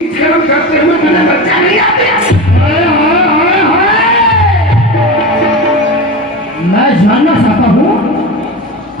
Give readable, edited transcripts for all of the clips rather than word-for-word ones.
शर्म करते हुए मुझे लज्जा नहीं आती। मैं जानना चाहता हूँ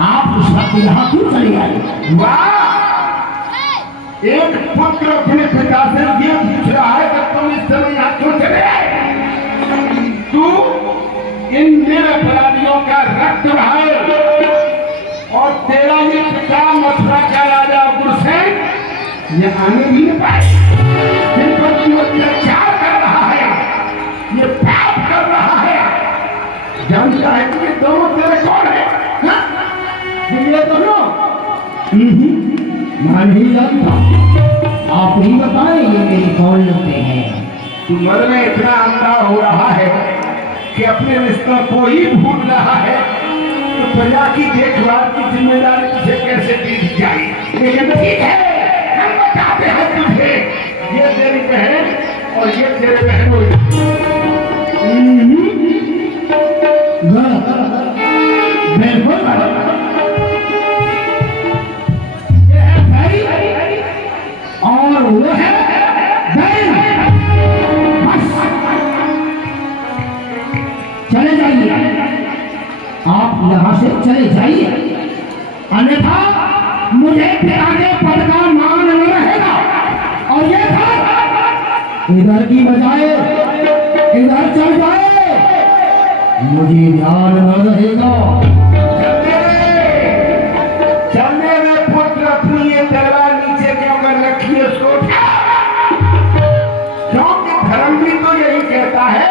आप इस वक्त यहाँ क्यों चले आए? वाह, एक पुत्र अपने पिता से ये पूछ रहा है कि तुम इस समय यहाँ क्यों चले आए? तू इन निरपराधियों का रक्त बहाए और तेरा ये पिता मथुरा का राजा गुरसेन ये आने भी नहीं पाए। जिन पर तू अत्याचार कर रहा है, ये पाप कर रहा है, जानता है कि ये दोनों तेरे कौन है? ये दोनों मैं नहीं जानता, आप ही बताएं ये मेरे कौन लगते हैं। तू मन में इतना अंधा हो रहा है कि अपने रिश्तों को ही भूल रहा है, तो प्रजा की देखभाल की जिम्मेदारी तुझे कैसे दी जाए? लेकिन ठीक है, हम बताते हैं तुझे, ये तेरी बहन और ये तेरे बहनों। बिल्कुल ये है भाई और वो है बहन। बस चले जाइए, आप यहाँ से चले जाइए, अन्यथा मुझे पिता के पद का मान न रहेगा। और ये घर इधर की बजाय इधर चल जाए, मुझे ध्यान न रहेगा। चलने में पुत्र अपनी ये तलवार नीचे क्यों कर रखी है? उसको उठा, क्योंकि धर्म भी तो यही कहता है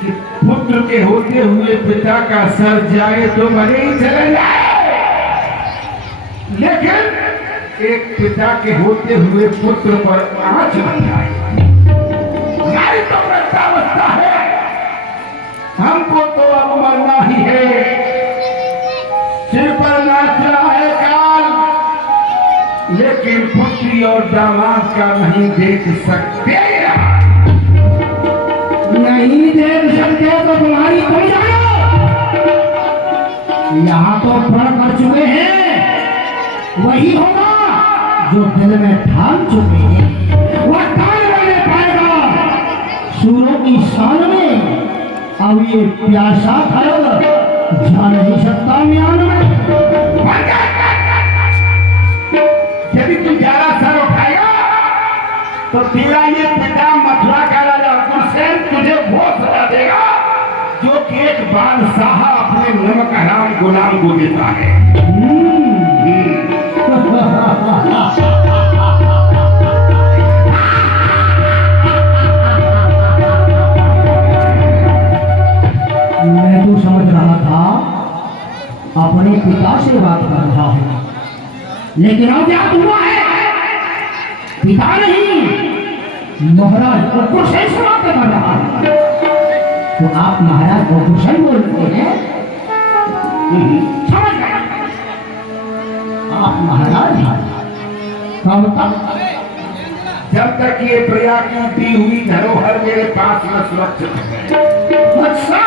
कि पुत्र के होते हुए पिता का सर जाए तो मरे ही चले जाए, लेकिन एक पिता के होते हुए पुत्र पर आंच बन जाए। हमारी तो वृद्धावस्था है, हमको तो अब मरना ही है। सिर पर नाच रहा है काल, लेकिन पुत्री और दामाद का नहीं देख सकते। नहीं देख सकते तो तुम्हारी तुम जानो। यहाँ तो प्रण कर चुके हैं, वही होगा जो दिल में ठान चुके हैं वह ठान नहीं पाएगा। सूरों की शान में अब ये प्यासा खड़ा जा नहीं सकता म्यान में। यदि तू ग्यारह सर उठाएगा तो तेरा ये पिता मथुरा का राजा गुरसेन तुझे वो सजा देगा जो कि एक बादशाह अपने नमक हराम गुलाम को देता है। मैं तो समझ रहा था अपने पिता से बात कर रहा हूँ, लेकिन अब क्या हुआ है? पिता नहीं, महाराज को गुरसेन से बात कर रहा है। तो आप महाराज को गुरसेन बोल रहे हैं? समझ गए, आप महाराज हैं। कब तक? जब तक ये प्रजा की दी हुई धरोहर मेरे पास न सुरक्षित है। अच्छा,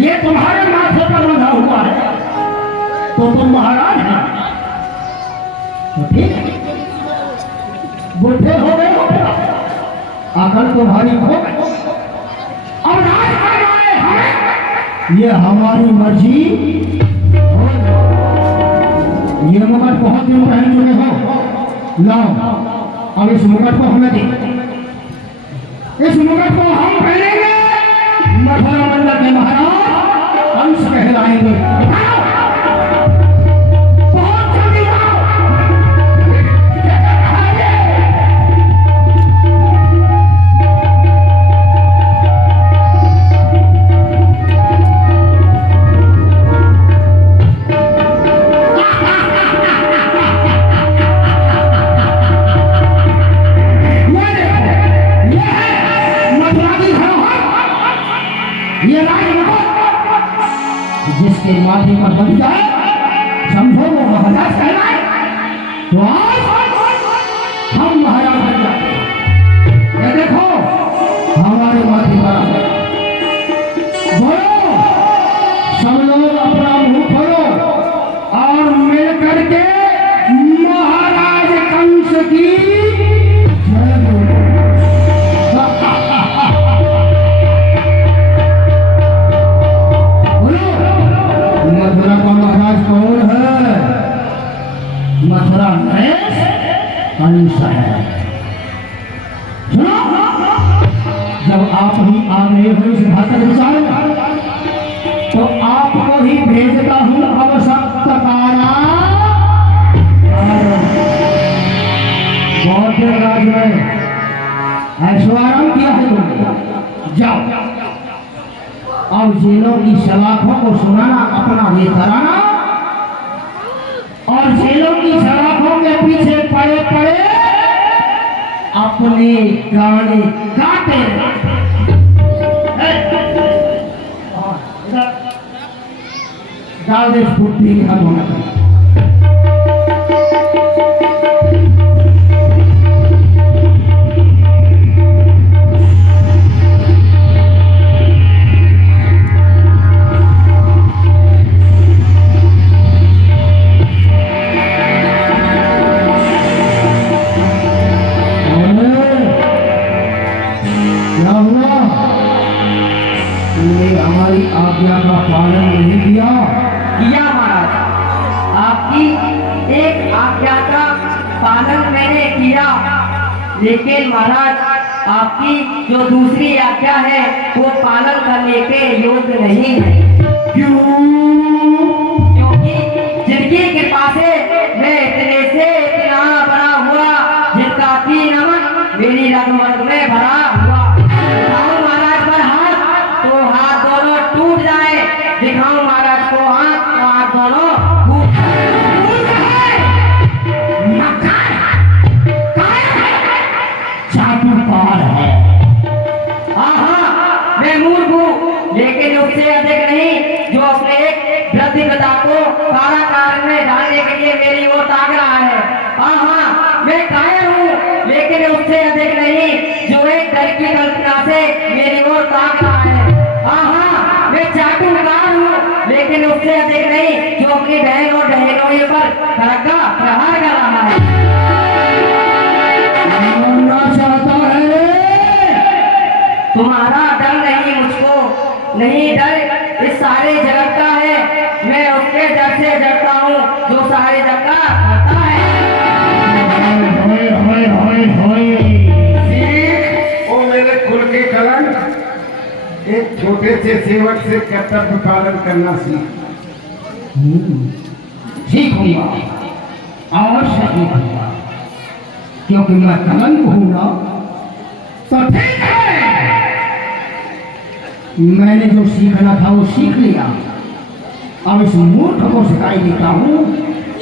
ये तुम्हारे माथे पर बंधा हुआ है तो तुम महाराज हैं। तो ठीक है, बुढ़े हो गए हो, अकल तुम्हारी खो गई, अब राज करना है हमें, ये हमारी मर्जी। ये मुकुट बहुत दिन पहन चुके हो, लाओ अब इस मुकुट को हमें दे। इस मुकुट को हम पहनेंगे, मथुरा मंडल के महाराज अंश कहलाएंगे। बहुत जल्दी आओ। ये राजमुकुट जिसके माथे पर बन जाए, समझो वो महाराज कहलाए। तो आज हम महाराज बन जाते हैं। ये देखो हमारे माथे पर बोलो, सब लोग अपना मुंह खोलो और मिल करके मथुरा नरेश अंश है। सुनो, जब आप ही आ गए हो इस घातक विचार में, तो आपको ही भेजता हूँ अवसक्त तारा बौद्ध राज में ऐश्वर्य किया है तुमने। जाओ, अब जेलों की सलाखों को सुनाना अपना ये कराना, और जेलों की सलाखों के पीछे पड़े पड़े अपने गाने गाते। डाल दे बुद्धि का धोना। हमारी आज्ञा का पालन नहीं किया। किया महाराज, आपकी एक आज्ञा का पालन मैंने किया, लेकिन महाराज आपकी जो दूसरी आज्ञा है वो पालन करने के योग्य नहीं है। क्यों? क्योंकि जिनकी कृपा से मैं इतने से इतना बड़ा हुआ, जिनका की नमन मेरी रगमग में भरा हुआ। दिखाऊं महाराज पर हाथ तो हाथ दोनों टूट जाए, दिखाऊं महाराज को हाथ तो हाथ दोनों टूट जाए। चाटुकार है। मैं मूर्ख हूँ, लेकिन उससे अधिक नहीं, जो अपने एक वृद्धि पिता को कारागार में डालने के लिए मेरी ओर ताक रहा है। मैं कायर हूँ, लेकिन उससे अधिक नहीं, जो एक डर की कल्पना से मेरी ओर ताक रहा है। मैं चाटुकार हूँ, लेकिन उससे अधिक नहीं, जो अपनी बहन और बहनों पर धड़का प्रहार कर रहा है। चाहता है तुम्हारा डर नहीं, मुझको नहीं डर इस सारे जगत का है। मैं उसके डर से डरता हूँ जो सारे जगत का करता है। ओ मेरे कुल के कलंक, एक छोटे से सेवक से कर्तव्य पालन करना सीख। सीखूंगा, अवश्य सीखूंगा, क्योंकि मैं कलंक हूँ ना। तो ठीक है, मैंने जो सीखना था वो सीख लिया। अब इस मूर्ख को सिखाई देता हूँ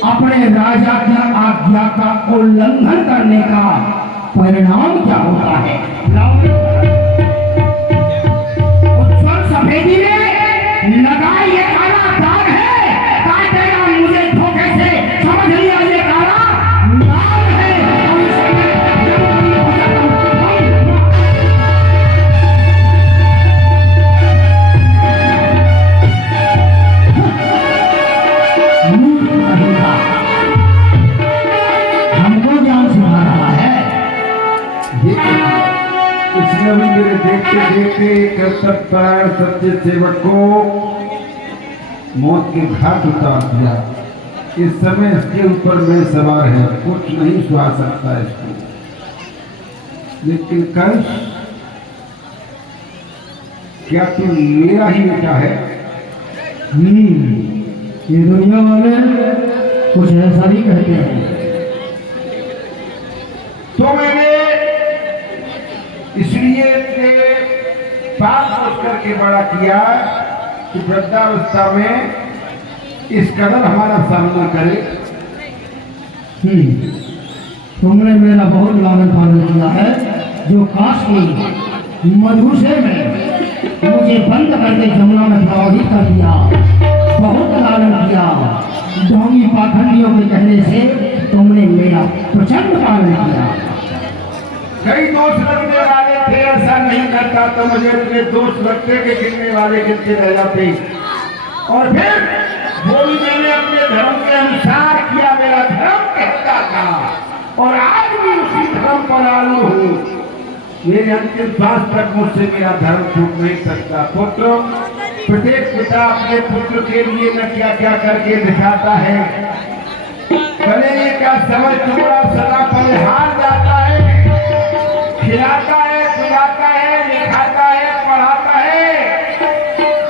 अपने राजा की आज्ञा का उल्लंघन करने का परिणाम क्या होता है। उज्ज्वल सफेदी में लगा ये काला दाग है, काटेगा मुझे धोखे से, समझ लिया ये काला दाग है। हमको ज्ञान सिखा रहा है। इसने भी मेरे देखते देखते कर्तव्यपरायण सत्य सेवक को मौत के घाट उतार दिया। इस समय इसके ऊपर मैं सवार है, कुछ नहीं सुहा सकता इसको। लेकिन कंस, क्या तू मेरा ही बेटा है? ये दुनिया वाले कुछ ऐसा ही कहते हैं। तो मैंने इसलिए पाप सोच करके बड़ा किया कि वृद्धावस्था में इस कदर हमारा सामना करे। तुमने मेरा बहुत लालन पालन किया है, जो काश की मधुसे में मुझे बंद करके जमुना में प्रवाहित कर दिया। बहुत लालन किया, ढोंगी पाखंडियों के कहने से तुमने मेरा प्रचंड पालन किया। कई दोष लगने वाले थे, ऐसा नहीं करता तो मुझे इतने दोष लगते कि गिनने वाले गिनते रह जाते। और फिर वो भी मैंने अपने धर्म के अनुसार किया, मेरा धर्म कहता था, और आज भी उसी धर्म पर आलू हूँ। मेरे अंतिम श्वास तक मुझसे मेरा धर्म छूट नहीं सकता। पुत्र, प्रत्येक पिता अपने पुत्र के लिए न क्या क्या करके दिखाता है। भले एक समय टुकड़ा सदा परिहार जाता है, खिलाता है, पिलाता है, लिखाता है, पढ़ाता है,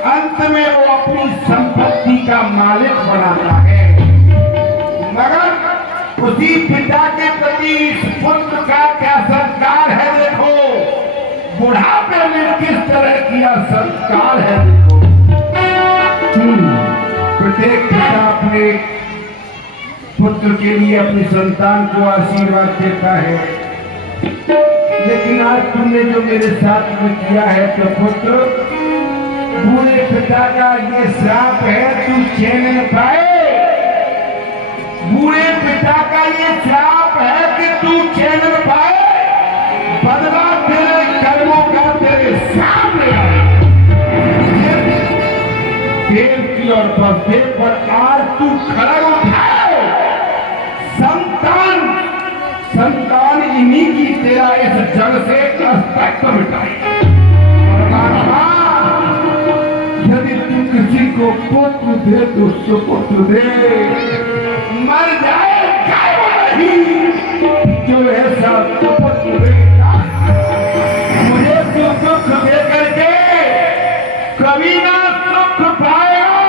अंत में वो अपनी संपत्ति का मालिक बनाता है। मगर उसी पिता के प्रति इस पुत्र का क्या संस्कार है देखो, बुढ़ापे में किस तरह किया संस्कार है देखो। प्रत्येक पिता अपने पुत्र के लिए अपनी संतान को आशीर्वाद देता है, लेकिन आज तुमने जो मेरे साथ में किया है तो पुत्र, बूढ़े पिता का ये श्राप है, तू चैन न पाए। बूढ़े पिता का ये श्राप है कि तू चैन न पाए, बदला तेरे कर्मों का तेरे सामने आए। देव की और बलदेव पर आज तू खड़ग उठाओ। संतान इन्हीं की तेरा इस जग से अस्तित्व मिटाए। परमात्मा, यदि तू किसी को पुत्र दे तो सुपुत्र दे, मर जाए नहीं जो ऐसा सुपुत्र देगा। मुझे तू दुख दे करके कभी ना सुख पाएगा,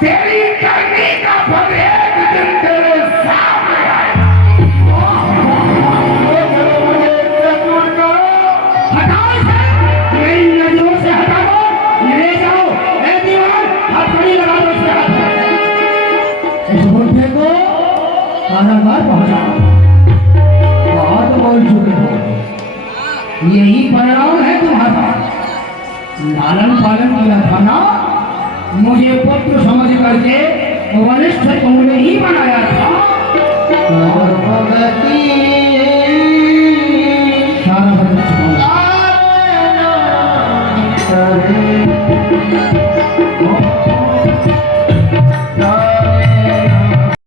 तेरी करनी का फल एक दिन तेरे सामने आएगा। हटाओ इसे, मेरी नजरों से हटाओ, ले जाओ, ए दीवार, हथकड़ी लगा दो इसके हाथ में। इस बुढ़े को कारागार पहुंचाओ। बहुत बोल चुके हो, यही परिणाम है तुम्हारा। लालन पालन किया था ना, मुझे पुत्र समझ करके वरिष्ठ तुमने ही बनाया था। सारा